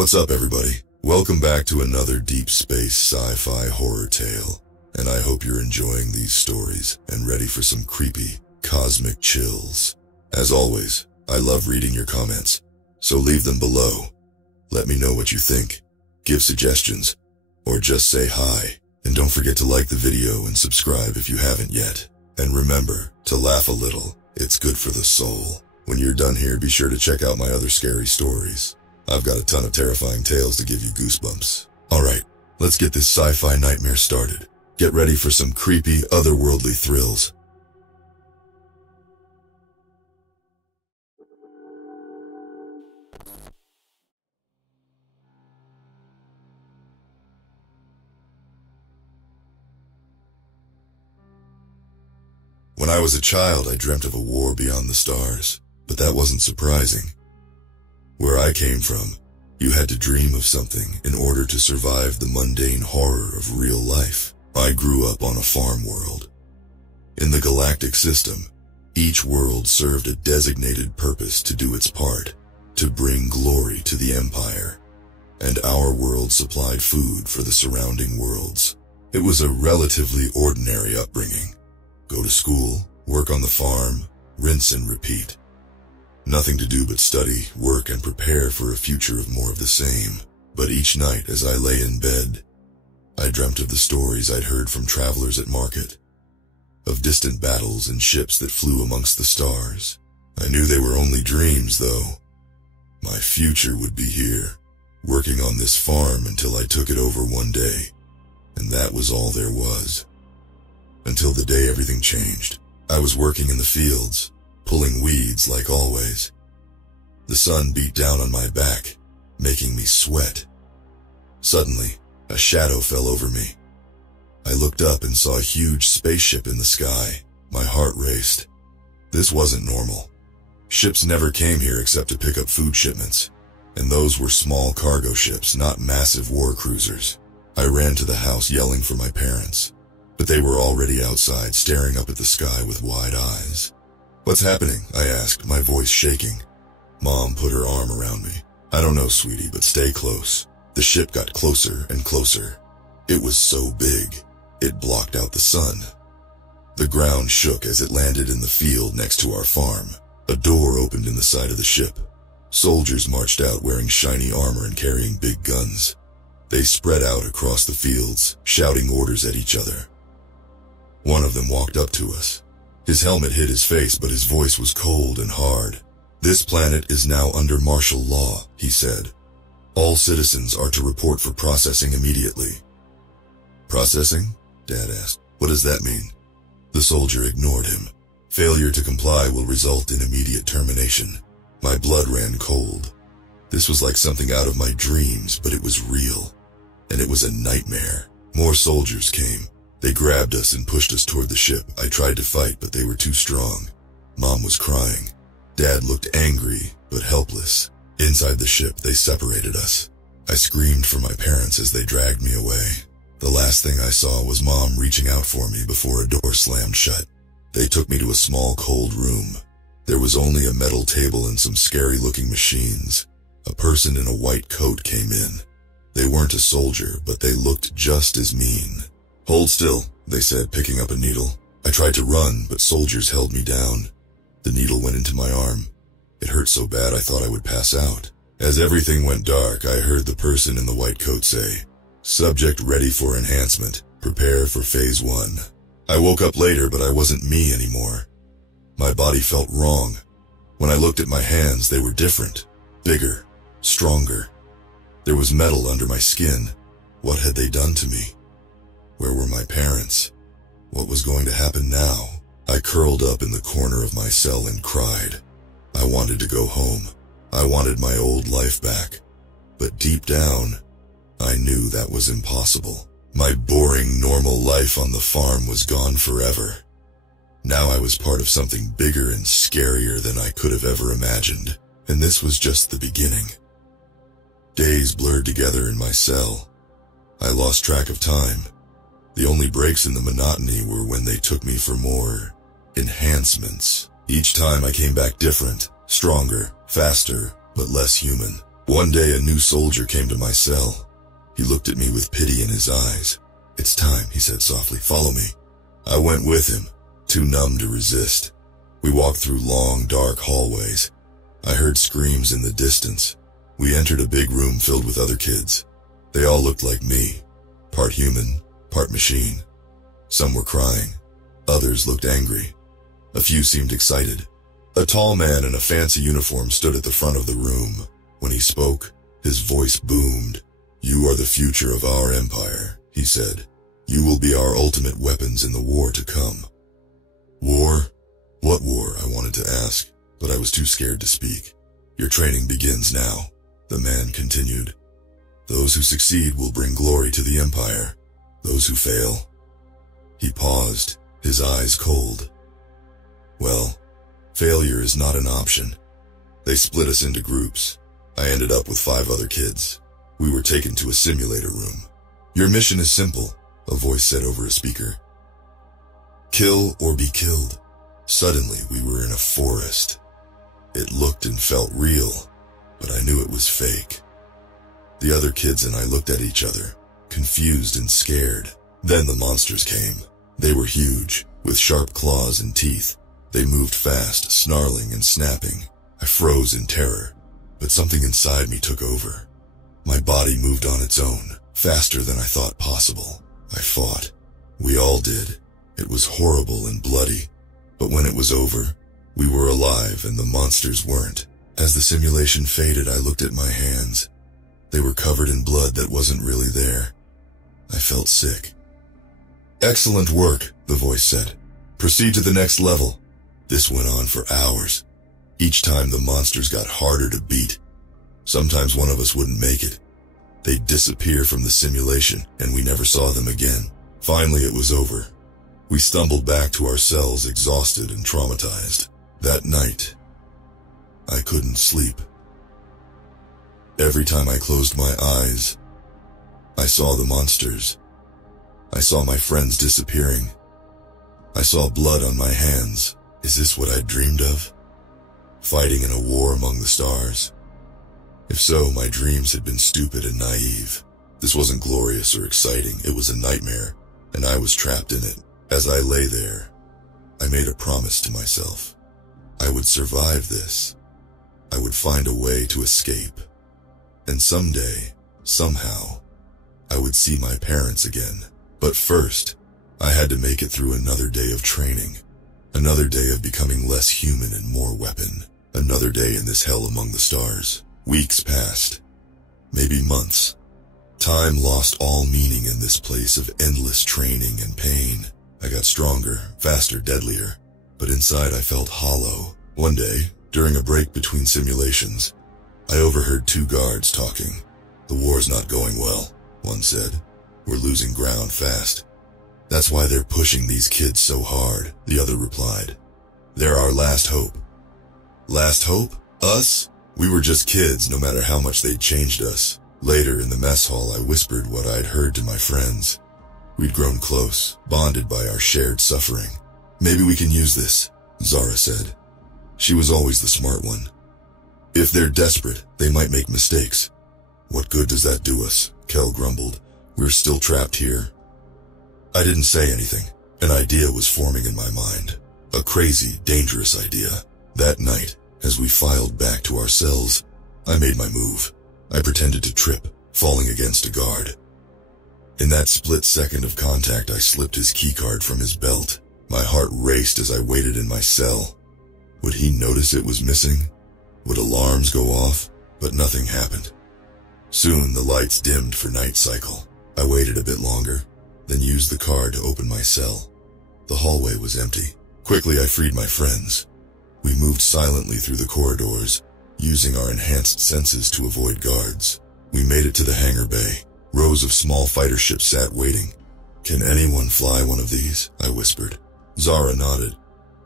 What's up, everybody? Welcome back to another deep space sci-fi horror tale, and I hope you're enjoying these stories and ready for some creepy, cosmic chills. As always, I love reading your comments, so leave them below. Let me know what you think, give suggestions, or just say hi. And don't forget to like the video and subscribe if you haven't yet. And remember to laugh a little, it's good for the soul. When you're done here, be sure to check out my other scary stories. I've got a ton of terrifying tales to give you goosebumps. Alright, let's get this sci-fi nightmare started. Get ready for some creepy, otherworldly thrills. When I was a child, I dreamt of a war beyond the stars, but that wasn't surprising. Where I came from, you had to dream of something in order to survive the mundane horror of real life. I grew up on a farm world. In the galactic system, each world served a designated purpose to do its part, to bring glory to the Empire. And our world supplied food for the surrounding worlds. It was a relatively ordinary upbringing. Go to school, work on the farm, rinse and repeat. Nothing to do but study, work, and prepare for a future of more of the same. But each night as I lay in bed, I dreamt of the stories I'd heard from travelers at market, of distant battles and ships that flew amongst the stars. I knew they were only dreams, though. My future would be here, working on this farm until I took it over one day. And that was all there was. Until the day everything changed. I was working in the fields, pulling weeds like always. The sun beat down on my back, making me sweat. Suddenly, a shadow fell over me. I looked up and saw a huge spaceship in the sky. My heart raced. This wasn't normal. Ships never came here except to pick up food shipments, and those were small cargo ships, not massive war cruisers. I ran to the house yelling for my parents, but they were already outside staring up at the sky with wide eyes. "What's happening?" I asked, my voice shaking. Mom put her arm around me. "I don't know, sweetie, but stay close." The ship got closer and closer. It was so big, it blocked out the sun. The ground shook as it landed in the field next to our farm. A door opened in the side of the ship. Soldiers marched out wearing shiny armor and carrying big guns. They spread out across the fields, shouting orders at each other. One of them walked up to us. His helmet hid his face, but his voice was cold and hard. "This planet is now under martial law," he said. "All citizens are to report for processing immediately." "Processing?" Dad asked. "What does that mean?" The soldier ignored him. "Failure to comply will result in immediate termination." My blood ran cold. This was like something out of my dreams, but it was real. And it was a nightmare. More soldiers came. They grabbed us and pushed us toward the ship. I tried to fight, but they were too strong. Mom was crying. Dad looked angry, but helpless. Inside the ship, they separated us. I screamed for my parents as they dragged me away. The last thing I saw was Mom reaching out for me before a door slammed shut. They took me to a small, cold room. There was only a metal table and some scary-looking machines. A person in a white coat came in. They weren't a soldier, but they looked just as mean. "Hold still," they said, picking up a needle. I tried to run, but soldiers held me down. The needle went into my arm. It hurt so bad I thought I would pass out. As everything went dark, I heard the person in the white coat say, "Subject ready for enhancement. Prepare for phase 1. I woke up later, but I wasn't me anymore. My body felt wrong. When I looked at my hands, they were different, bigger, stronger. There was metal under my skin. What had they done to me? Where were my parents? What was going to happen now? I curled up in the corner of my cell and cried. I wanted to go home. I wanted my old life back. But deep down, I knew that was impossible. My boring, normal life on the farm was gone forever. Now I was part of something bigger and scarier than I could have ever imagined. And this was just the beginning. Days blurred together in my cell. I lost track of time. The only breaks in the monotony were when they took me for more enhancements. Each time I came back different, stronger, faster, but less human. One day a new soldier came to my cell. He looked at me with pity in his eyes. "It's time," he said softly. "Follow me." I went with him, too numb to resist. We walked through long, dark hallways. I heard screams in the distance. We entered a big room filled with other kids. They all looked like me, part human, part machine. Some were crying. Others looked angry. A few seemed excited. A tall man in a fancy uniform stood at the front of the room. When he spoke, his voice boomed. "You are the future of our empire," he said. "You will be our ultimate weapons in the war to come." War? What war? I wanted to ask, but I was too scared to speak. "Your training begins now," the man continued. "Those who succeed will bring glory to the empire. Those who fail..." He paused, his eyes cold. "Well, failure is not an option." They split us into groups. I ended up with 5 other kids. We were taken to a simulator room. "Your mission is simple," a voice said over a speaker. "Kill or be killed." Suddenly, we were in a forest. It looked and felt real, but I knew it was fake. The other kids and I looked at each other, confused and scared. Then the monsters came. They were huge, with sharp claws and teeth. They moved fast, snarling and snapping. I froze in terror, but something inside me took over. My body moved on its own, faster than I thought possible. I fought. We all did. It was horrible and bloody. But when it was over, we were alive and the monsters weren't. As the simulation faded, I looked at my hands. They were covered in blood that wasn't really there. I felt sick. "Excellent work," the voice said. "Proceed to the next level." This went on for hours. Each time the monsters got harder to beat. Sometimes one of us wouldn't make it. They'd disappear from the simulation, and we never saw them again. Finally, it was over. We stumbled back to our cells, exhausted and traumatized. That night, I couldn't sleep. Every time I closed my eyes, I saw the monsters. I saw my friends disappearing. I saw blood on my hands. Is this what I dreamed of? Fighting in a war among the stars? If so, my dreams had been stupid and naive. This wasn't glorious or exciting. It was a nightmare, and I was trapped in it. As I lay there, I made a promise to myself. I would survive this. I would find a way to escape. And someday, somehow, I would see my parents again. But first, I had to make it through another day of training. Another day of becoming less human and more weapon. Another day in this hell among the stars. Weeks passed. Maybe months. Time lost all meaning in this place of endless training and pain. I got stronger, faster, deadlier. But inside I felt hollow. One day, during a break between simulations, I overheard 2 guards talking. "The war's not going well," one said. "We're losing ground fast. That's why they're pushing these kids so hard," the other replied. "They're our last hope." Last hope? Us? We were just kids, no matter how much they'd changed us. Later in the mess hall, I whispered what I'd heard to my friends. We'd grown close, bonded by our shared suffering. "Maybe we can use this," Zara said. She was always the smart one. "If they're desperate, they might make mistakes." "What good does that do us?" Kel grumbled. "We're still trapped here." I didn't say anything. An idea was forming in my mind. A crazy, dangerous idea. That night, as we filed back to our cells, I made my move. I pretended to trip, falling against a guard. In that split second of contact, I slipped his keycard from his belt. My heart raced as I waited in my cell. Would he notice it was missing? Would alarms go off? But nothing happened. Soon the lights dimmed for night cycle. I waited a bit longer, then used the card to open my cell. The hallway was empty. Quickly I freed my friends. We moved silently through the corridors, using our enhanced senses to avoid guards. We made it to the hangar bay. Rows of small fighter ships sat waiting. "Can anyone fly one of these?" I whispered. Zara nodded.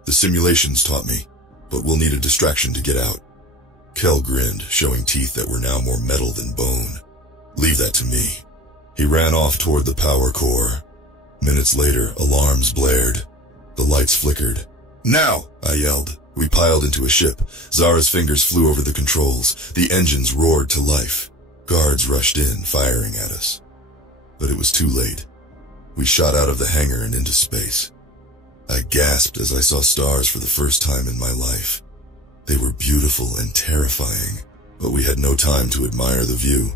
"The simulations taught me, but we'll need a distraction to get out." Kel grinned, showing teeth that were now more metal than bone. "Leave that to me." He ran off toward the power core. Minutes later, alarms blared. The lights flickered. "Now!" I yelled. We piled into a ship. Zara's fingers flew over the controls. The engines roared to life. Guards rushed in, firing at us. But it was too late. We shot out of the hangar and into space. I gasped as I saw stars for the first time in my life. They were beautiful and terrifying, but we had no time to admire the view.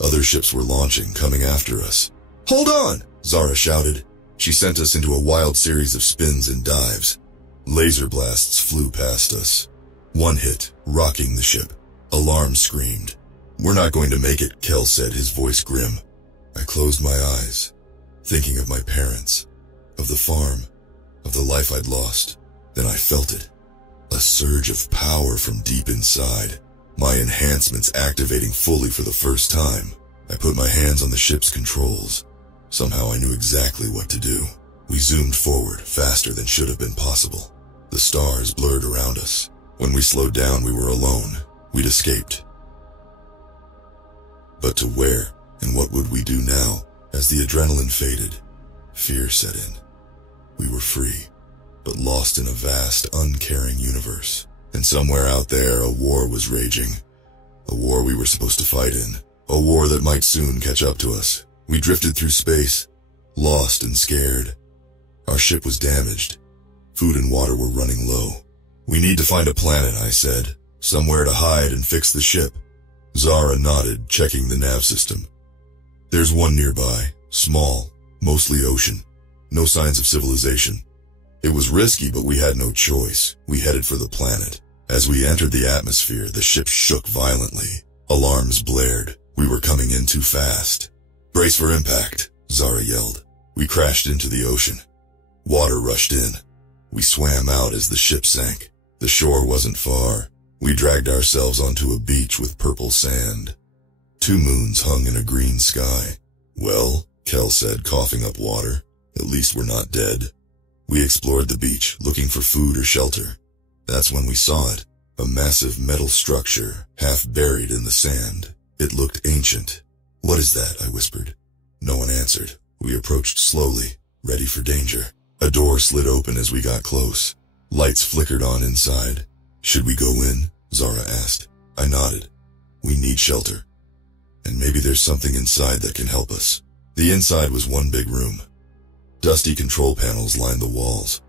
Other ships were launching, coming after us. "Hold on!" Zara shouted. She sent us into a wild series of spins and dives. Laser blasts flew past us. One hit, rocking the ship. Alarm screamed. "We're not going to make it," Kel said, his voice grim. I closed my eyes, thinking of my parents, of the farm, of the life I'd lost. Then I felt it. A surge of power from deep inside. My enhancements activating fully for the first time. I put my hands on the ship's controls. Somehow I knew exactly what to do. We zoomed forward, faster than should have been possible. The stars blurred around us. When we slowed down, we were alone. We'd escaped. But to where, and what would we do now? As the adrenaline faded, fear set in. We were free, but lost in a vast, uncaring universe. And somewhere out there, a war was raging. A war we were supposed to fight in. A war that might soon catch up to us. We drifted through space, lost and scared. Our ship was damaged. Food and water were running low. "We need to find a planet," I said. "Somewhere to hide and fix the ship." Zara nodded, checking the nav system. "There's one nearby, small, mostly ocean. No signs of civilization." It was risky, but we had no choice. We headed for the planet. As we entered the atmosphere, the ship shook violently. Alarms blared. We were coming in too fast. "Brace for impact," Zara yelled. We crashed into the ocean. Water rushed in. We swam out as the ship sank. The shore wasn't far. We dragged ourselves onto a beach with purple sand. 2 moons hung in a green sky. "Well," Kel said, coughing up water, "at least we're not dead." We explored the beach, looking for food or shelter. That's when we saw it. A massive metal structure, half buried in the sand. It looked ancient. "What is that?" I whispered. No one answered. We approached slowly, ready for danger. A door slid open as we got close. Lights flickered on inside. "Should we go in?" Zara asked. I nodded. "We need shelter. And maybe there's something inside that can help us." The inside was one big room. Dusty control panels lined the walls.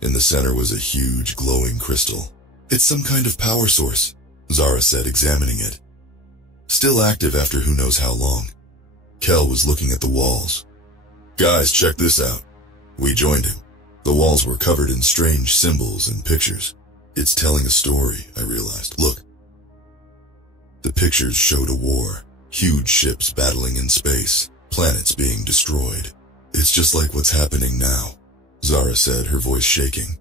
In the center was a huge, glowing crystal. "It's some kind of power source," Zara said, examining it. "Still active after who knows how long." Kel was looking at the walls. "Guys, check this out." We joined him. The walls were covered in strange symbols and pictures. "It's telling a story," I realized. "Look." The pictures showed a war. Huge ships battling in space. Planets being destroyed. "It's just like what's happening now," Zara said, her voice shaking.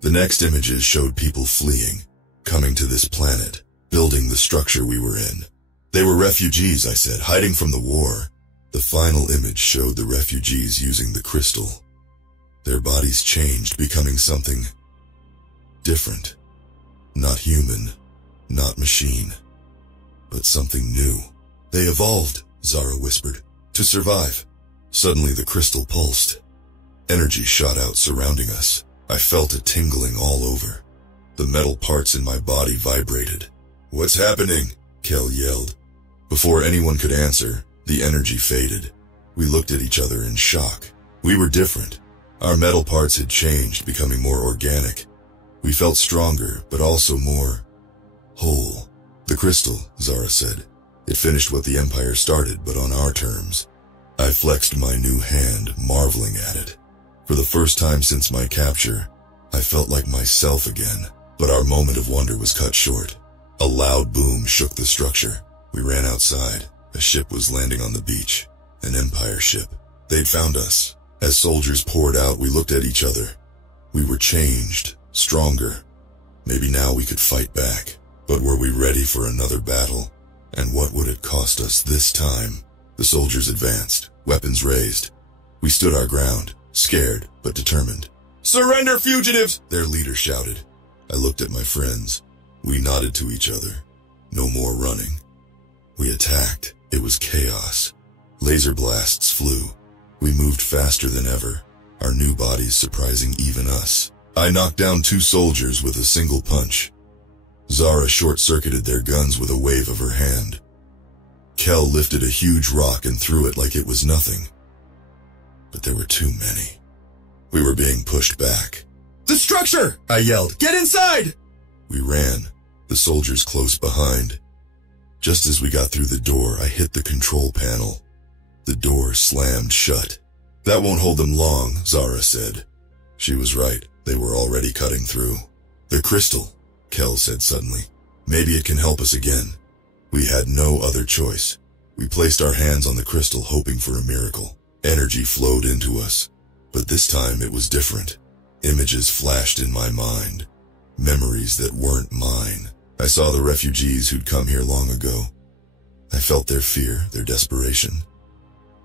The next images showed people fleeing, coming to this planet, building the structure we were in. "They were refugees," I said, "hiding from the war." The final image showed the refugees using the crystal. Their bodies changed, becoming something different. Not human, not machine, but something new. "They evolved," Zara whispered, "to survive." Suddenly the crystal pulsed. Energy shot out, surrounding us. I felt it tingling all over. The metal parts in my body vibrated. "What's happening?" Kel yelled. Before anyone could answer, the energy faded. We looked at each other in shock. We were different. Our metal parts had changed, becoming more organic. We felt stronger, but also more whole. "The crystal," Zara said. "It finished what the Empire started, but on our terms." I flexed my new hand, marveling at it. For the first time since my capture, I felt like myself again, but our moment of wonder was cut short. A loud boom shook the structure. We ran outside. A ship was landing on the beach. An Empire ship. They'd found us. As soldiers poured out, we looked at each other. We were changed, stronger. Maybe now we could fight back. But were we ready for another battle? And what would it cost us this time? The soldiers advanced, weapons raised. We stood our ground, scared but determined. "Surrender, fugitives!" their leader shouted. I looked at my friends. We nodded to each other. No more running. We attacked. It was chaos. Laser blasts flew. We moved faster than ever, our new bodies surprising even us. I knocked down 2 soldiers with a single punch. Zara short-circuited their guns with a wave of her hand. Kel lifted a huge rock and threw it like it was nothing. But there were too many. We were being pushed back. "The structure!" I yelled. "Get inside!" We ran, the soldiers close behind. Just as we got through the door, I hit the control panel. The door slammed shut. "That won't hold them long," Zara said. She was right. They were already cutting through. "The crystal," Kel said suddenly. "Maybe it can help us again." We had no other choice. We placed our hands on the crystal hoping for a miracle. Energy flowed into us. But this time it was different. Images flashed in my mind. Memories that weren't mine. I saw the refugees who'd come here long ago. I felt their fear, their desperation.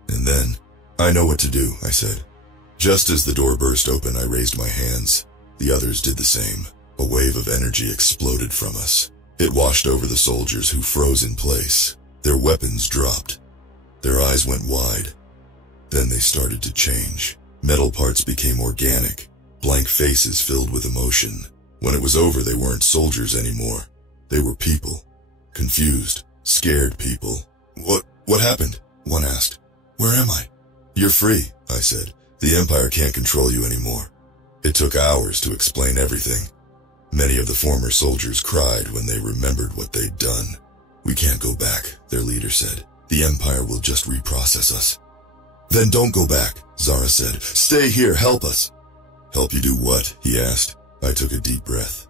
And then, "I know what to do," I said. Just as the door burst open, I raised my hands. The others did the same. A wave of energy exploded from us. It washed over the soldiers who froze in place. Their weapons dropped. Their eyes went wide. Then they started to change. Metal parts became organic. Blank faces filled with emotion. When it was over, they weren't soldiers anymore. They were people. Confused, scared people. What happened?" one asked. "Where am I?" "You're free," I said. "The Empire can't control you anymore." It took hours to explain everything. Many of the former soldiers cried when they remembered what they'd done. "We can't go back," their leader said. "The Empire will just reprocess us." "Then don't go back," Zara said. "Stay here, help us." "Help you do what?" he asked. I took a deep breath.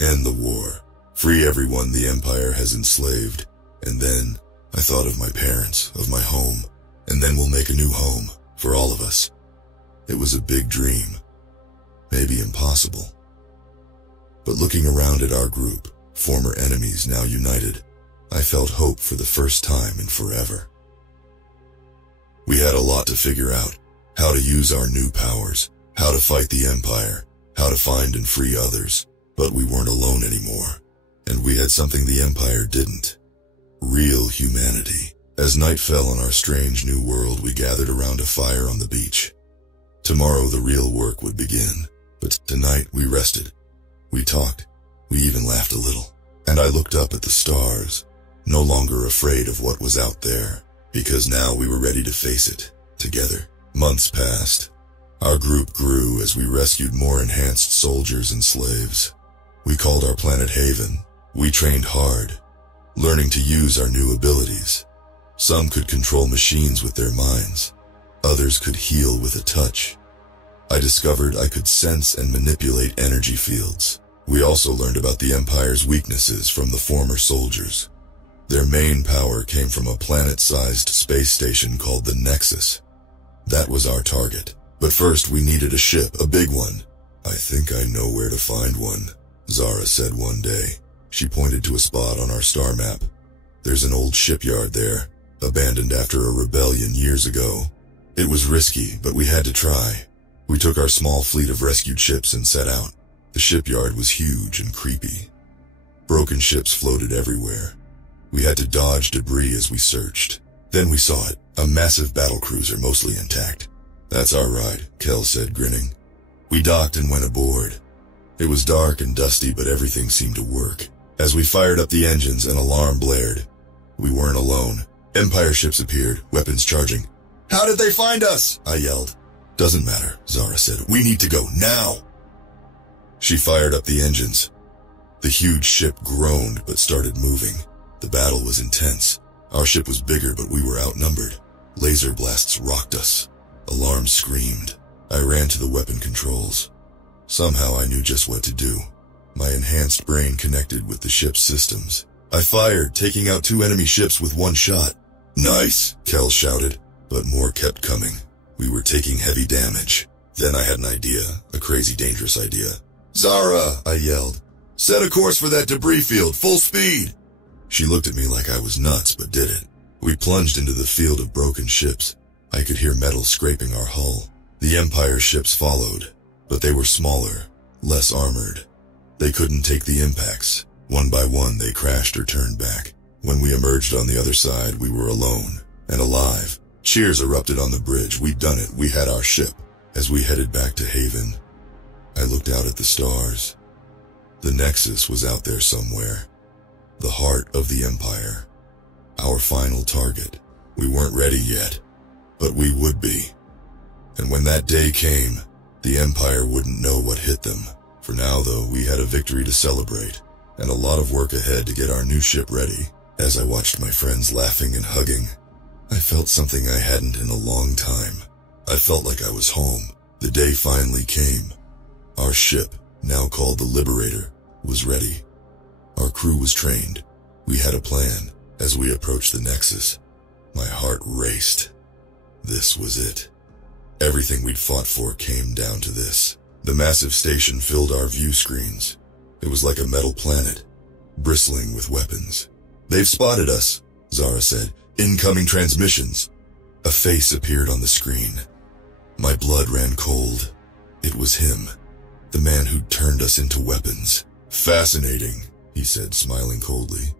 "End the war. Free everyone the Empire has enslaved. And then I thought of my parents, of my home. And then we'll make a new home, for all of us." It was a big dream. Maybe impossible. But looking around at our group, former enemies now united, I felt hope for the first time in forever. We had a lot to figure out. How to use our new powers. How to fight the Empire. How to find and free others. But we weren't alone anymore. And we had something the Empire didn't. Real humanity. As night fell on our strange new world, we gathered around a fire on the beach. Tomorrow the real work would begin. But tonight we rested. We talked. We even laughed a little. And I looked up at the stars, no longer afraid of what was out there, because now we were ready to face it, together. Months passed. Our group grew as we rescued more enhanced soldiers and slaves. We called our planet Haven. We trained hard, learning to use our new abilities. Some could control machines with their minds. Others could heal with a touch. I discovered I could sense and manipulate energy fields. We also learned about the Empire's weaknesses from the former soldiers. Their main power came from a planet-sized space station called the Nexus. That was our target. But first we needed a ship, a big one. "I think I know where to find one," Zara said one day. She pointed to a spot on our star map. "There's an old shipyard there, abandoned after a rebellion years ago. It was risky, but we had to try." We took our small fleet of rescued ships and set out. The shipyard was huge and creepy. Broken ships floated everywhere. We had to dodge debris as we searched. Then we saw it, a massive battlecruiser mostly intact. "That's our ride," Kel said, grinning. We docked and went aboard. It was dark and dusty, but everything seemed to work. As we fired up the engines, an alarm blared. We weren't alone. Empire ships appeared, weapons charging. "How did they find us?" I yelled. "Doesn't matter," Zara said. "We need to go now." She fired up the engines. The huge ship groaned but started moving. The battle was intense. Our ship was bigger, but we were outnumbered. Laser blasts rocked us. Alarms screamed. I ran to the weapon controls. Somehow I knew just what to do. My enhanced brain connected with the ship's systems. I fired, taking out 2 enemy ships with one shot. "Nice," Kel shouted, but more kept coming. We were taking heavy damage. Then I had an idea, a crazy dangerous idea. "Zara," I yelled, "set a course for that debris field, full speed." She looked at me like I was nuts, but did it. We plunged into the field of broken ships. I could hear metal scraping our hull. The Empire ships followed, but they were smaller, less armored. They couldn't take the impacts. One by one, they crashed or turned back. When we emerged on the other side, we were alone and alive. Cheers erupted on the bridge. We'd done it. We had our ship. As we headed back to Haven, I looked out at the stars. The Nexus was out there somewhere. The heart of the Empire. Our final target. We weren't ready yet, but we would be. And when that day came, the Empire wouldn't know what hit them. For now, though, we had a victory to celebrate, and a lot of work ahead to get our new ship ready. As I watched my friends laughing and hugging, I felt something I hadn't in a long time. I felt like I was home. The day finally came. Our ship, now called the Liberator, was ready. Our crew was trained. We had a plan. As we approached the Nexus, my heart raced. This was it. Everything we'd fought for came down to this. The massive station filled our view screens. It was like a metal planet, bristling with weapons. "They've spotted us," Zara said. "Incoming transmissions." A face appeared on the screen. My blood ran cold. It was him, the man who'd turned us into weapons. "Fascinating," he said, smiling coldly.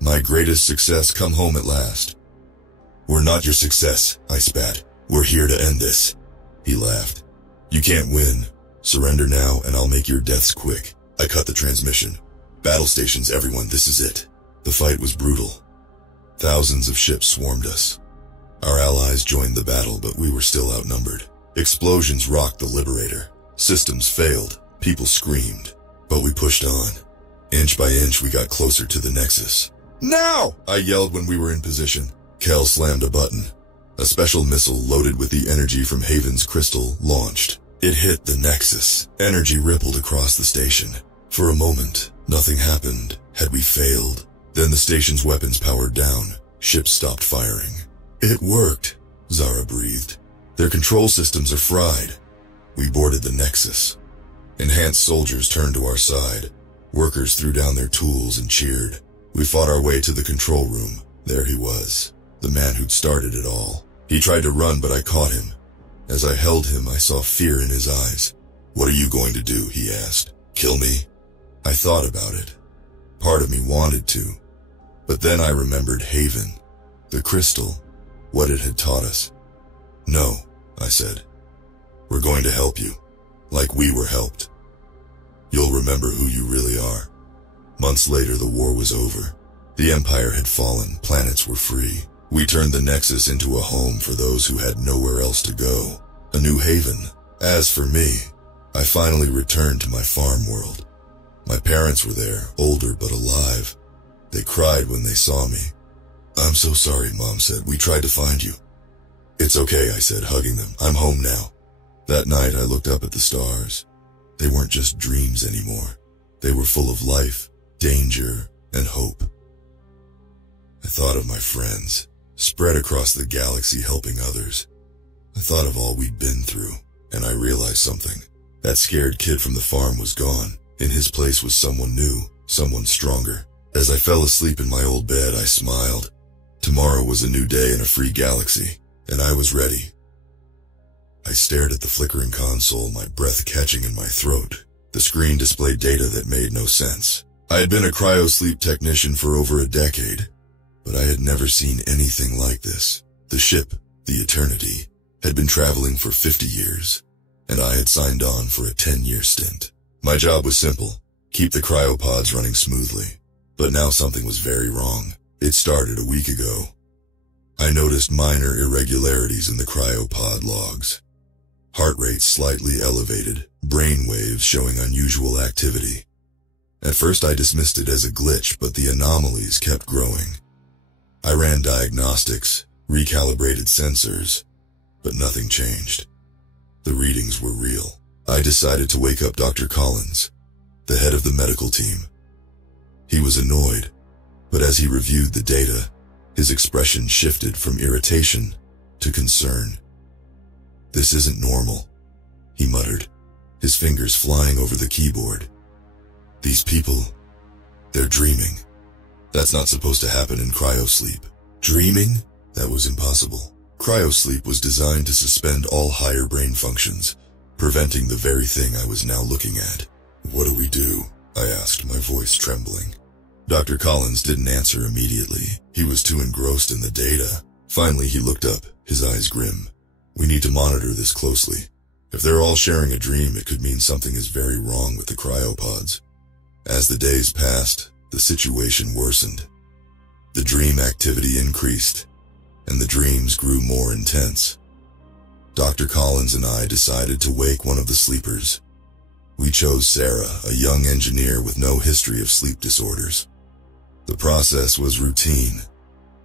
"My greatest success come home at last." "We're not your success," I spat. "We're here to end this." He laughed. "You can't win. Surrender now and I'll make your deaths quick." I cut the transmission. "Battle stations, everyone, this is it." The fight was brutal. Thousands of ships swarmed us. Our allies joined the battle, but we were still outnumbered. Explosions rocked the Liberator. Systems failed. People screamed. But we pushed on. Inch by inch, we got closer to the Nexus. "Now!" I yelled when we were in position. Kel slammed a button. A special missile loaded with the energy from Haven's crystal launched. It hit the Nexus. Energy rippled across the station. For a moment, nothing happened. Had we failed? Then the station's weapons powered down. Ships stopped firing. "It worked," Zara breathed. "Their control systems are fried." We boarded the Nexus. Enhanced soldiers turned to our side. Workers threw down their tools and cheered. We fought our way to the control room. There he was, the man who'd started it all. He tried to run, but I caught him. As I held him, I saw fear in his eyes. "What are you going to do?" he asked. "Kill me?" I thought about it. Part of me wanted to. But then I remembered Haven, the crystal, what it had taught us. "No," I said. "We're going to help you, like we were helped. You'll remember who you really are." Months later, the war was over. The Empire had fallen, planets were free. We turned the Nexus into a home for those who had nowhere else to go. A new haven. As for me, I finally returned to my farm world. My parents were there, older but alive. They cried when they saw me. "I'm so sorry," Mom said. "We tried to find you." "It's okay," I said, hugging them. "I'm home now." That night, I looked up at the stars. They weren't just dreams anymore. They were full of life, danger, and hope. I thought of my friends, spread across the galaxy helping others. I thought of all we'd been through, and I realized something. That scared kid from the farm was gone. In his place was someone new, someone stronger. As I fell asleep in my old bed, I smiled. Tomorrow was a new day in a free galaxy, and I was ready. I stared at the flickering console, my breath catching in my throat. The screen displayed data that made no sense. I had been a cryosleep technician for over a decade, but I had never seen anything like this. The ship, the Eternity, had been traveling for 50 years, and I had signed on for a 10-year stint. My job was simple, keep the cryopods running smoothly. But now something was very wrong. It started a week ago. I noticed minor irregularities in the cryopod logs. Heart rate slightly elevated, brain waves showing unusual activity. At first I dismissed it as a glitch, but the anomalies kept growing. I ran diagnostics, recalibrated sensors, but nothing changed. The readings were real. I decided to wake up Dr. Collins, the head of the medical team. He was annoyed, but as he reviewed the data, his expression shifted from irritation to concern. "This isn't normal," he muttered, his fingers flying over the keyboard. "These people, they're dreaming. That's not supposed to happen in cryosleep." Dreaming? That was impossible. Cryosleep was designed to suspend all higher brain functions, preventing the very thing I was now looking at. "What do we do?" I asked, my voice trembling. Dr. Collins didn't answer immediately. He was too engrossed in the data. Finally, he looked up, his eyes grim. "We need to monitor this closely. If they're all sharing a dream, it could mean something is very wrong with the cryopods. As the days passed, the situation worsened. The dream activity increased, and the dreams grew more intense. Dr. Collins and I decided to wake one of the sleepers. We chose Sarah, a young engineer with no history of sleep disorders. The process was routine,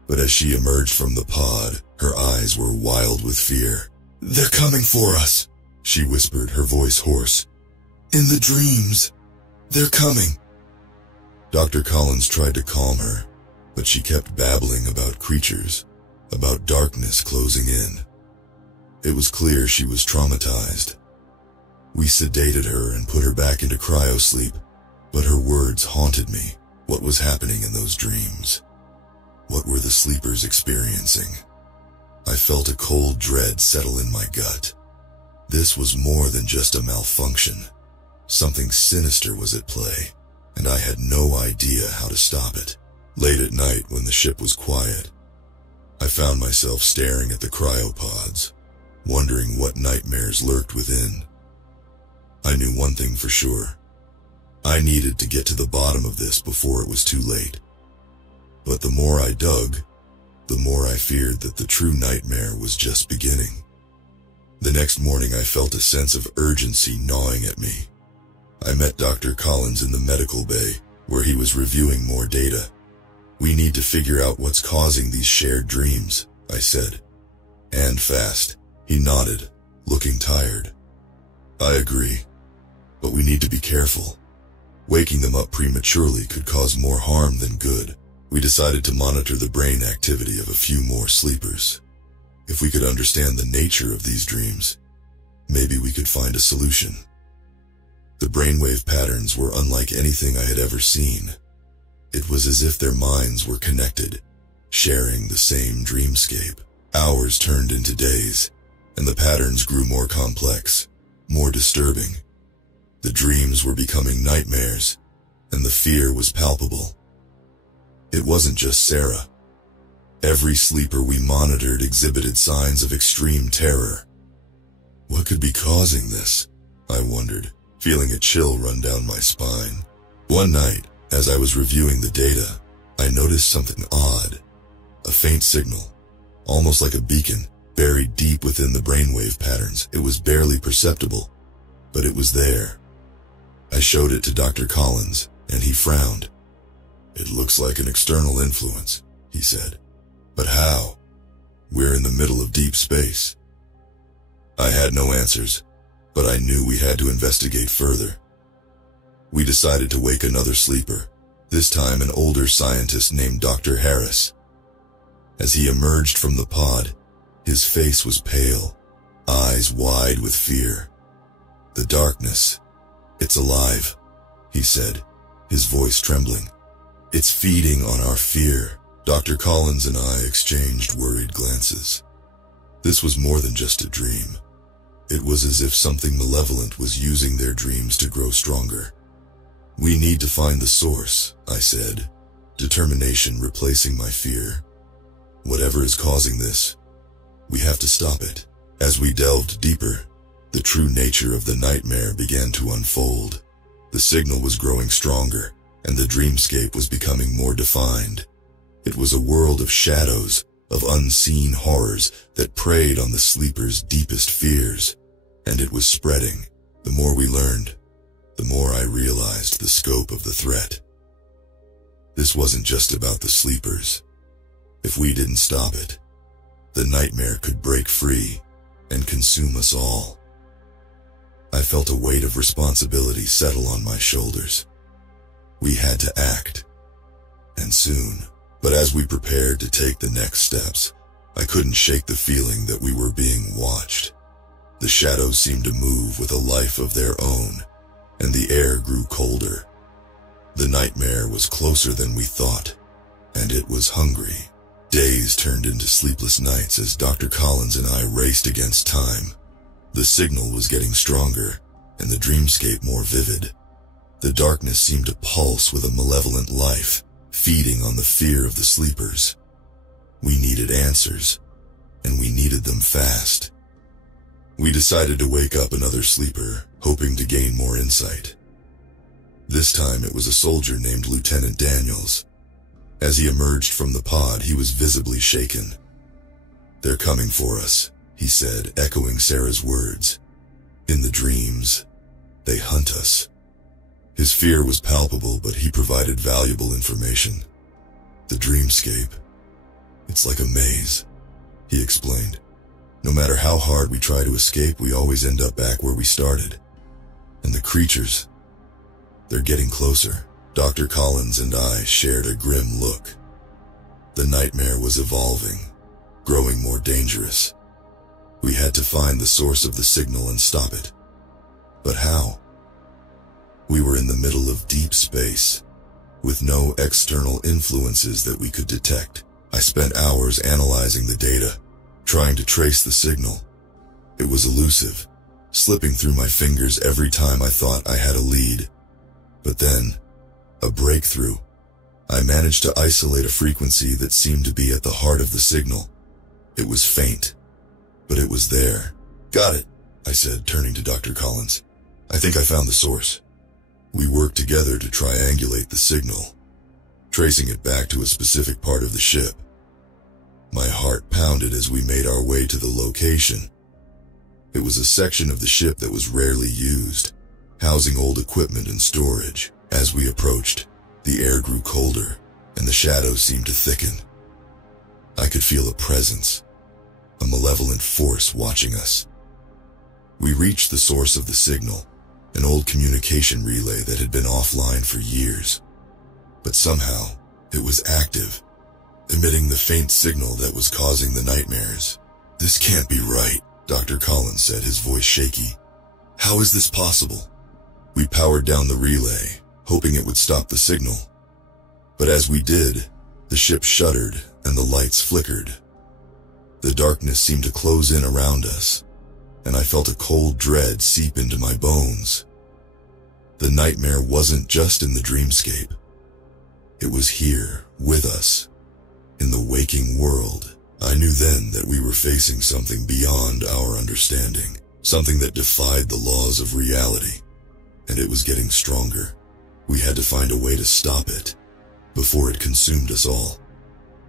but as she emerged from the pod, her eyes were wild with fear. "They're coming for us," she whispered, her voice hoarse. "In the dreams. They're coming." Dr. Collins tried to calm her, but she kept babbling about creatures, about darkness closing in. It was clear she was traumatized. We sedated her and put her back into cryosleep, but her words haunted me. What was happening in those dreams? What were the sleepers experiencing? I felt a cold dread settle in my gut. This was more than just a malfunction. Something sinister was at play, and I had no idea how to stop it. Late at night, when the ship was quiet, I found myself staring at the cryopods, wondering what nightmares lurked within. I knew one thing for sure. I needed to get to the bottom of this before it was too late. But the more I dug, the more I feared that the true nightmare was just beginning. The next morning I felt a sense of urgency gnawing at me. I met Dr. Collins in the medical bay, where he was reviewing more data. "We need to figure out what's causing these shared dreams," I said. "And fast." He nodded, looking tired. "I agree, but we need to be careful. Waking them up prematurely could cause more harm than good." We decided to monitor the brain activity of a few more sleepers. If we could understand the nature of these dreams, maybe we could find a solution. The brainwave patterns were unlike anything I had ever seen. It was as if their minds were connected, sharing the same dreamscape. Hours turned into days, and the patterns grew more complex, more disturbing. The dreams were becoming nightmares, and the fear was palpable. It wasn't just Sarah. Every sleeper we monitored exhibited signs of extreme terror. What could be causing this? I wondered, feeling a chill run down my spine. One night, as I was reviewing the data, I noticed something odd. A faint signal, almost like a beacon, buried deep within the brainwave patterns. It was barely perceptible, but it was there. I showed it to Dr. Collins, and he frowned. "It looks like an external influence," he said. "But how? We're in the middle of deep space." I had no answers, but I knew we had to investigate further. We decided to wake another sleeper, this time an older scientist named Dr. Harris. As he emerged from the pod, his face was pale, eyes wide with fear. "The darkness, it's alive," he said, his voice trembling. "It's feeding on our fear." Dr. Collins and I exchanged worried glances. This was more than just a dream. It was as if something malevolent was using their dreams to grow stronger. "We need to find the source," I said, determination replacing my fear. "Whatever is causing this, we have to stop it." As we delved deeper, the true nature of the nightmare began to unfold. The signal was growing stronger, and the dreamscape was becoming more defined. It was a world of shadows, of unseen horrors that preyed on the sleepers' deepest fears, and it was spreading. The more we learned, the more I realized the scope of the threat. This wasn't just about the sleepers. If we didn't stop it, the nightmare could break free and consume us all. I felt a weight of responsibility settle on my shoulders. We had to act, and soon. But as we prepared to take the next steps, I couldn't shake the feeling that we were being watched. The shadows seemed to move with a life of their own, and the air grew colder. The nightmare was closer than we thought, and it was hungry. Days turned into sleepless nights as Dr. Collins and I raced against time. The signal was getting stronger, and the dreamscape more vivid. The darkness seemed to pulse with a malevolent life, feeding on the fear of the sleepers. We needed answers, and we needed them fast. We decided to wake up another sleeper, hoping to gain more insight. This time it was a soldier named Lieutenant Daniels. As he emerged from the pod, he was visibly shaken. "They're coming for us," he said, echoing Sarah's words. "In the dreams, they hunt us." His fear was palpable, but he provided valuable information. "The dreamscape. It's like a maze," he explained. "No matter how hard we try to escape, we always end up back where we started. And the creatures, they're getting closer." Dr. Collins and I shared a grim look. The nightmare was evolving, growing more dangerous. We had to find the source of the signal and stop it. But how? We were in the middle of deep space, with no external influences that we could detect. I spent hours analyzing the data, trying to trace the signal. It was elusive, slipping through my fingers every time I thought I had a lead. But then, a breakthrough. I managed to isolate a frequency that seemed to be at the heart of the signal. It was faint, but it was there. "Got it," I said, turning to Dr. Collins. "I think I found the source." We worked together to triangulate the signal, tracing it back to a specific part of the ship. My heart pounded as we made our way to the location. It was a section of the ship that was rarely used, housing old equipment and storage. As we approached, the air grew colder, and the shadows seemed to thicken. I could feel a presence, a malevolent force watching us. We reached the source of the signal, an old communication relay that had been offline for years. But somehow, it was active, emitting the faint signal that was causing the nightmares. "This can't be right," Dr. Collins said, his voice shaky. "How is this possible?" We powered down the relay, hoping it would stop the signal. But as we did, the ship shuddered and the lights flickered. The darkness seemed to close in around us, and I felt a cold dread seep into my bones. The nightmare wasn't just in the dreamscape. It was here, with us, in the waking world. I knew then that we were facing something beyond our understanding, something that defied the laws of reality, and it was getting stronger. We had to find a way to stop it, before it consumed us all.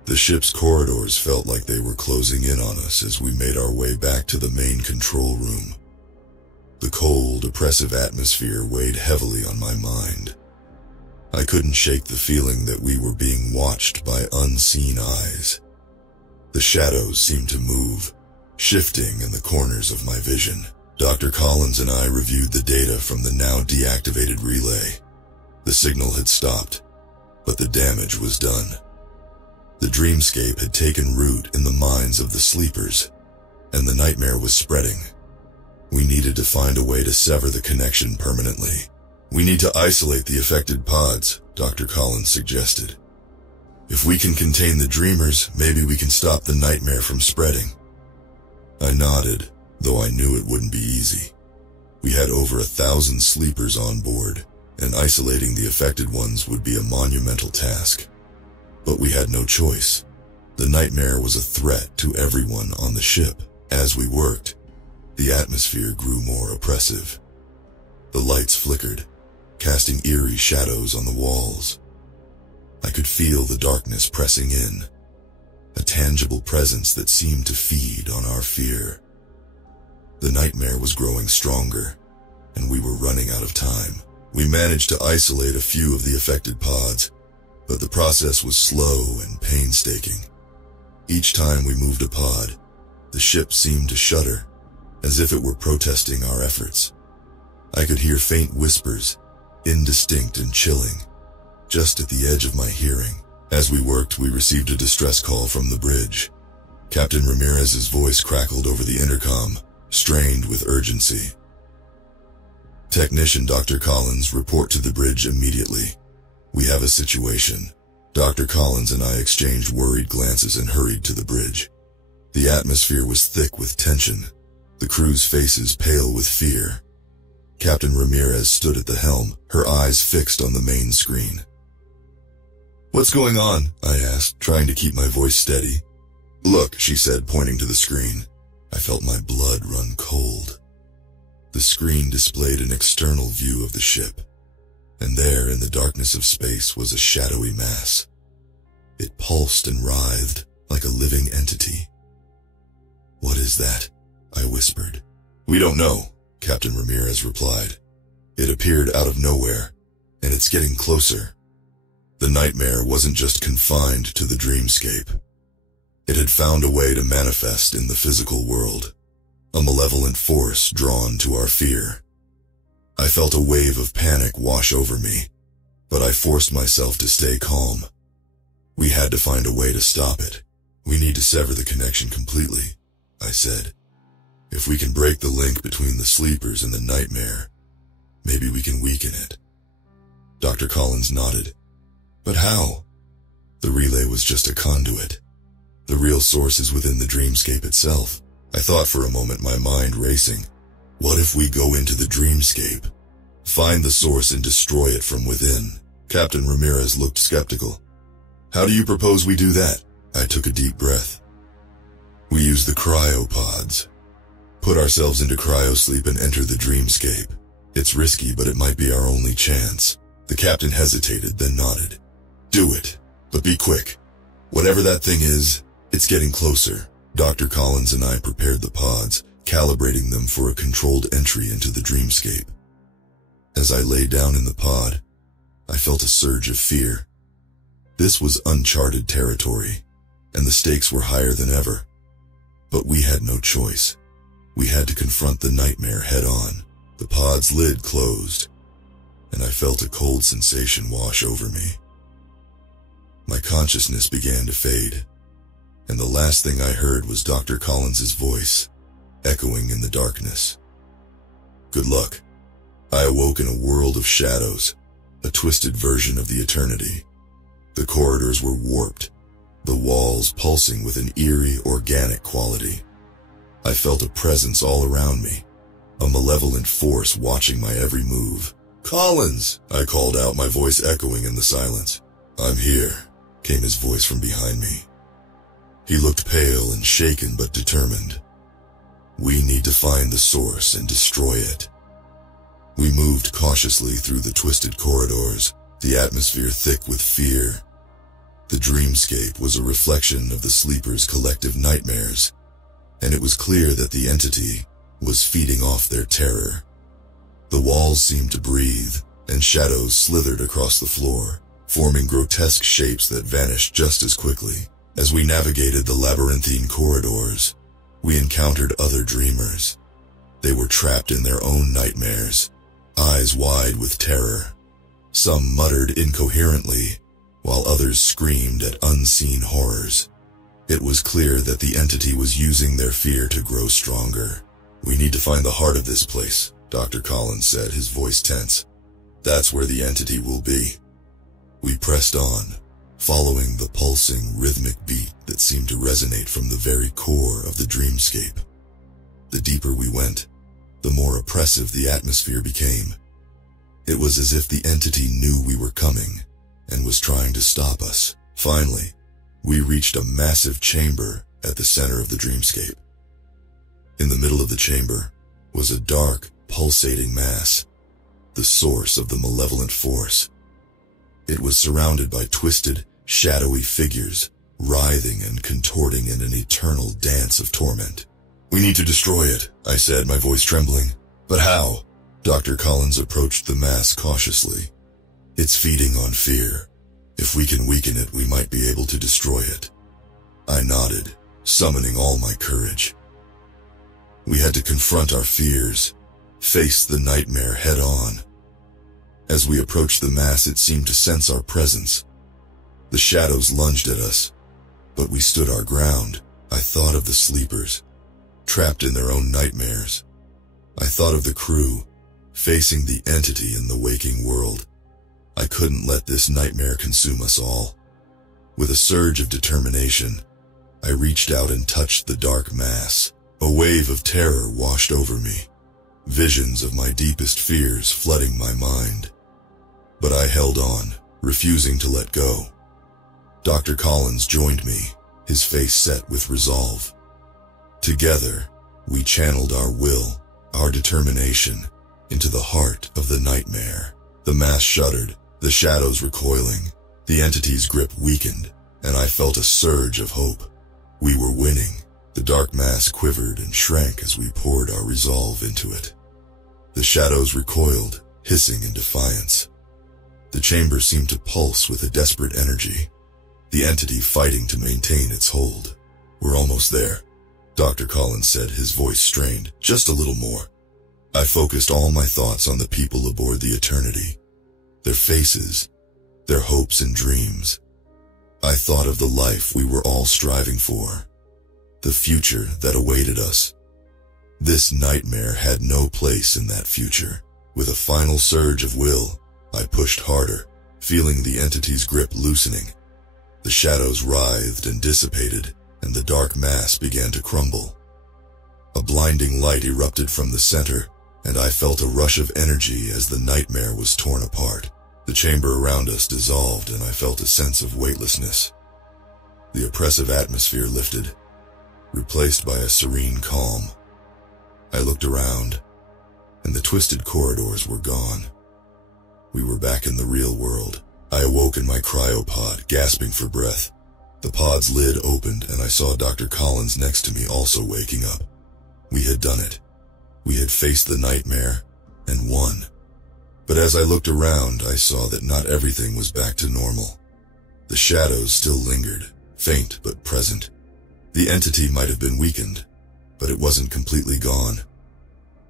The ship's corridors felt like they were closing in on us as we made our way back to the main control room. The cold, oppressive atmosphere weighed heavily on my mind. I couldn't shake the feeling that we were being watched by unseen eyes. The shadows seemed to move, shifting in the corners of my vision. Dr. Collins and I reviewed the data from the now deactivated relay. The signal had stopped, but the damage was done. The dreamscape had taken root in the minds of the sleepers, and the nightmare was spreading. We needed to find a way to sever the connection permanently. "We need to isolate the affected pods," Dr. Collins suggested. "If we can contain the dreamers, maybe we can stop the nightmare from spreading." I nodded, though I knew it wouldn't be easy. We had over 1,000 sleepers on board, and isolating the affected ones would be a monumental task. But we had no choice. The nightmare was a threat to everyone on the ship. As we worked, the atmosphere grew more oppressive. The lights flickered, casting eerie shadows on the walls. I could feel the darkness pressing in, a tangible presence that seemed to feed on our fear. The nightmare was growing stronger, and we were running out of time. We managed to isolate a few of the affected pods, but the process was slow and painstaking. Each time we moved a pod, the ship seemed to shudder, as if it were protesting our efforts. I could hear faint whispers, indistinct and chilling, just at the edge of my hearing. As we worked, we received a distress call from the bridge. Captain Ramirez's voice crackled over the intercom, strained with urgency. "Technician Dr. Collins, report to the bridge immediately. We have a situation." Dr. Collins and I exchanged worried glances and hurried to the bridge. The atmosphere was thick with tension, the crew's faces pale with fear. Captain Ramirez stood at the helm, her eyes fixed on the main screen. "What's going on?" I asked, trying to keep my voice steady. "Look," she said, pointing to the screen. I felt my blood run cold. The screen displayed an external view of the ship, and there in the darkness of space was a shadowy mass. It pulsed and writhed like a living entity. "What is that?" I whispered. "We don't know," Captain Ramirez replied. "It appeared out of nowhere, and it's getting closer." The nightmare wasn't just confined to the dreamscape. It had found a way to manifest in the physical world, a malevolent force drawn to our fear. I felt a wave of panic wash over me, but I forced myself to stay calm. We had to find a way to stop it. "We need to sever the connection completely," I said. "If we can break the link between the sleepers and the nightmare, maybe we can weaken it." Dr. Collins nodded. "But how?" "The relay was just a conduit. The real source is within the dreamscape itself." I thought for a moment, my mind racing. What if we go into the dreamscape, find the source and destroy it from within? Captain Ramirez looked skeptical. "How do you propose we do that?" I took a deep breath. "We use the cryopods. Put ourselves into cryosleep and enter the dreamscape. It's risky, but it might be our only chance." The captain hesitated, then nodded. "Do it, but be quick. Whatever that thing is, it's getting closer." Dr. Collins and I prepared the pods, calibrating them for a controlled entry into the dreamscape. As I lay down in the pod, I felt a surge of fear. This was uncharted territory, and the stakes were higher than ever. But we had no choice. We had to confront the nightmare head-on. The pod's lid closed, and I felt a cold sensation wash over me. My consciousness began to fade, and the last thing I heard was Dr. Collins's voice, echoing in the darkness. "Good luck." I awoke in a world of shadows, a twisted version of the eternity. The corridors were warped, the walls pulsing with an eerie, organic quality. I felt a presence all around me, a malevolent force watching my every move. "Collins!" I called out, my voice echoing in the silence. "I'm here," came his voice from behind me. He looked pale and shaken but determined. "We need to find the source and destroy it." We moved cautiously through the twisted corridors, the atmosphere thick with fear. The dreamscape was a reflection of the sleepers' collective nightmares, and it was clear that the entity was feeding off their terror. The walls seemed to breathe, and shadows slithered across the floor, forming grotesque shapes that vanished just as quickly. As we navigated the labyrinthine corridors, we encountered other dreamers. They were trapped in their own nightmares, eyes wide with terror. Some muttered incoherently, while others screamed at unseen horrors. It was clear that the entity was using their fear to grow stronger. "We need to find the heart of this place," Dr. Collins said, his voice tense. "That's where the entity will be." We pressed on, following the pulsing, rhythmic beat that seemed to resonate from the very core of the dreamscape. The deeper we went, the more oppressive the atmosphere became. It was as if the entity knew we were coming and was trying to stop us. Finally, we reached a massive chamber at the center of the dreamscape. In the middle of the chamber was a dark, pulsating mass, the source of the malevolent force. It was surrounded by twisted, shadowy figures, writhing and contorting in an eternal dance of torment. "We need to destroy it," I said, my voice trembling. "But how?" Dr. Collins approached the mass cautiously. "It's feeding on fear. If we can weaken it, we might be able to destroy it." I nodded, summoning all my courage. We had to confront our fears, face the nightmare head-on. As we approached the mass, it seemed to sense our presence. The shadows lunged at us, but we stood our ground. I thought of the sleepers, trapped in their own nightmares. I thought of the crew, facing the entity in the waking world. I couldn't let this nightmare consume us all. With a surge of determination, I reached out and touched the dark mass. A wave of terror washed over me, visions of my deepest fears flooding my mind. But I held on, refusing to let go. Dr. Collins joined me, his face set with resolve. Together, We channeled our will, our determination, into the heart of the nightmare. The mass shuddered, the shadows recoiling, the entity's grip weakened, and I felt a surge of hope. We were winning. The dark mass quivered and shrank as we poured our resolve into it. The shadows recoiled, hissing in defiance. The chamber seemed to pulse with a desperate energy, the entity fighting to maintain its hold. "We're almost there," Dr. Collins said, his voice strained. "Just a little more." I focused all my thoughts on the people aboard the Eternity, their faces, their hopes and dreams. I thought of the life we were all striving for, the future that awaited us. This nightmare had no place in that future. With a final surge of will, I pushed harder, feeling the entity's grip loosening. The shadows writhed and dissipated, and the dark mass began to crumble. A blinding light erupted from the center, and I felt a rush of energy as the nightmare was torn apart. The chamber around us dissolved, and I felt a sense of weightlessness. The oppressive atmosphere lifted, replaced by a serene calm. I looked around, and the twisted corridors were gone. We were back in the real world. I awoke in my cryopod, gasping for breath. The pod's lid opened, and I saw Dr. Collins next to me also waking up. We had done it. We had faced the nightmare, and won. But as I looked around, I saw that not everything was back to normal. The shadows still lingered, faint but present. The entity might have been weakened, but it wasn't completely gone.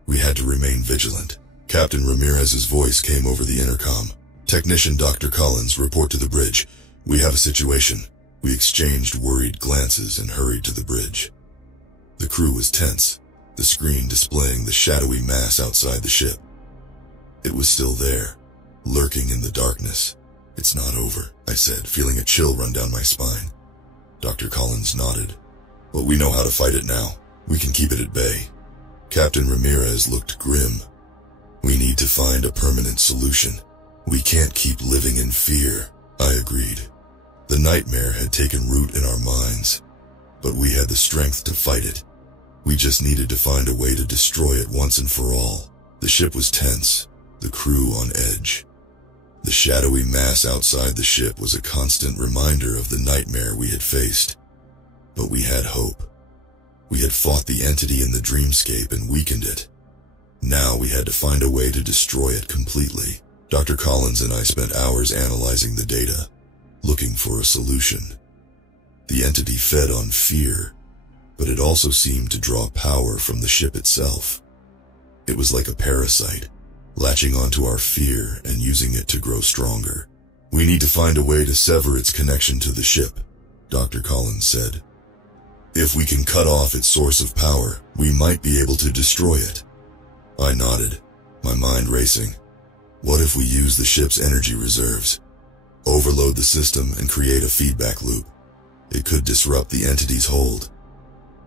We had to remain vigilant. Captain Ramirez's voice came over the intercom. "Technician Dr. Collins, report to the bridge. We have a situation." We exchanged worried glances and hurried to the bridge. The crew was tense, the screen displaying the shadowy mass outside the ship. It was still there, lurking in the darkness. "It's not over," I said, feeling a chill run down my spine. Dr. Collins nodded. "But we know how to fight it now. We can keep it at bay." Captain Ramirez looked grim. "We need to find a permanent solution. We can't keep living in fear," I agreed. The nightmare had taken root in our minds, but we had the strength to fight it. We just needed to find a way to destroy it once and for all. The ship was tense, the crew on edge. The shadowy mass outside the ship was a constant reminder of the nightmare we had faced. But we had hope. We had fought the entity in the dreamscape and weakened it. Now we had to find a way to destroy it completely. Dr. Collins and I spent hours analyzing the data, looking for a solution. The entity fed on fear, but it also seemed to draw power from the ship itself. It was like a parasite, latching onto our fear and using it to grow stronger. "We need to find a way to sever its connection to the ship," Dr. Collins said. "If we can cut off its source of power, we might be able to destroy it." I nodded, my mind racing. What if we use the ship's energy reserves, overload the system, and create a feedback loop? It could disrupt the entity's hold.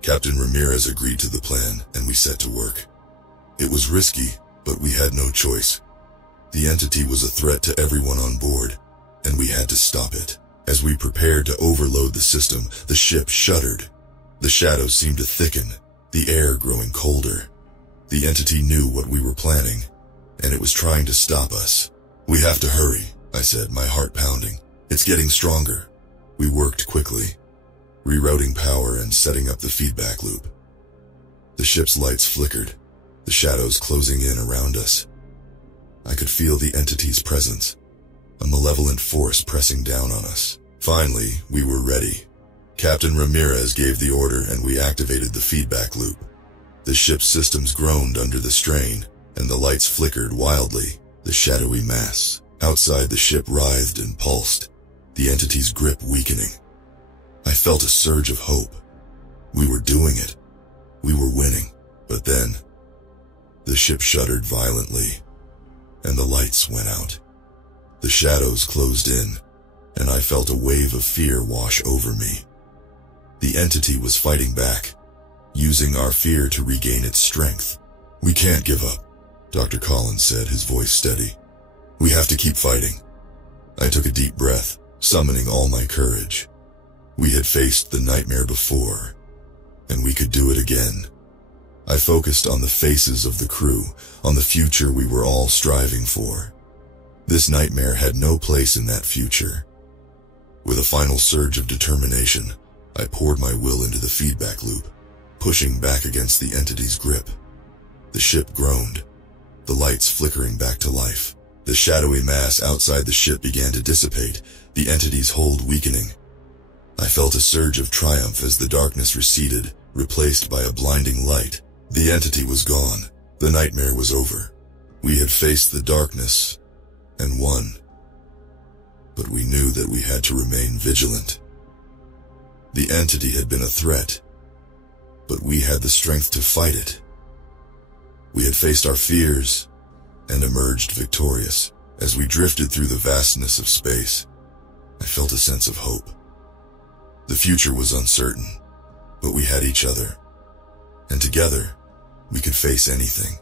Captain Ramirez agreed to the plan, and we set to work. It was risky, but we had no choice. The entity was a threat to everyone on board, and we had to stop it. As we prepared to overload the system, the ship shuddered. The shadows seemed to thicken, the air growing colder. The entity knew what we were planning, and it was trying to stop us. "We have to hurry," I said, my heart pounding. "It's getting stronger." We worked quickly, rerouting power and setting up the feedback loop. The ship's lights flickered, the shadows closing in around us. I could feel the entity's presence, a malevolent force pressing down on us. Finally, we were ready. Captain Ramirez gave the order, and we activated the feedback loop. The ship's systems groaned under the strain, and the lights flickered wildly. The shadowy mass outside the ship writhed and pulsed, the entity's grip weakening. I felt a surge of hope. We were doing it. We were winning. But then, the ship shuddered violently, and the lights went out. The shadows closed in, and I felt a wave of fear wash over me. The entity was fighting back, using our fear to regain its strength. "We can't give up," Dr. Collins said, his voice steady. "We have to keep fighting." I took a deep breath, summoning all my courage. We had faced the nightmare before, and we could do it again. I focused on the faces of the crew, on the future we were all striving for. This nightmare had no place in that future. With a final surge of determination, I poured my will into the feedback loop, pushing back against the entity's grip. The ship groaned, the lights flickering back to life. The shadowy mass outside the ship began to dissipate, the entity's hold weakening. I felt a surge of triumph as the darkness receded, replaced by a blinding light. The entity was gone. The nightmare was over. We had faced the darkness and won. But we knew that we had to remain vigilant. The entity had been a threat, but we had the strength to fight it. We had faced our fears and emerged victorious. As we drifted through the vastness of space, I felt a sense of hope. The future was uncertain, but we had each other, and together we could face anything.